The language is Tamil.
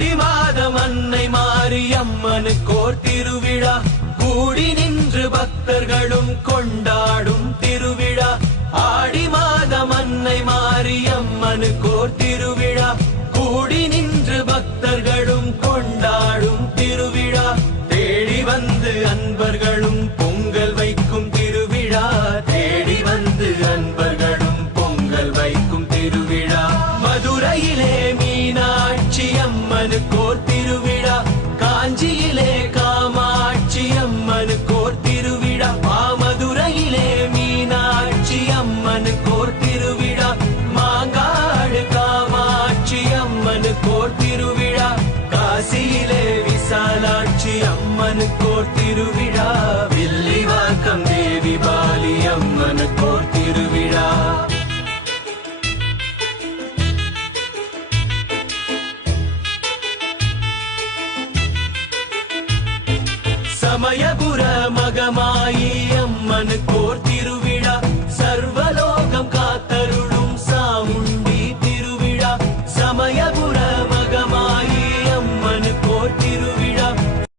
ஆடி மாதம் அன்னை மாரியம்மனுக்கோர் திருவிழா. கூடி நின்று பக்தர்களும் கொண்டாடும் திருவிழா. ஆடி மாதம் அன்னை மாரியம்மனுக்கோர் திருவிழா. கூடி நின்று பக்தர்களும் கொண்டாடும் திருவிழா. தேடி வந்து அன்பர்களும் அம்மனுக்கோர் திருவிழா. காசியிலே விசாலாட்சி அம்மனுக்கோர் திருவிழா. வில்லிவாக்கம் தேவி பாலி அம்மனுக்கோர் திருவிழா. சமயபுர மகமாயி அம்மனுக்கோ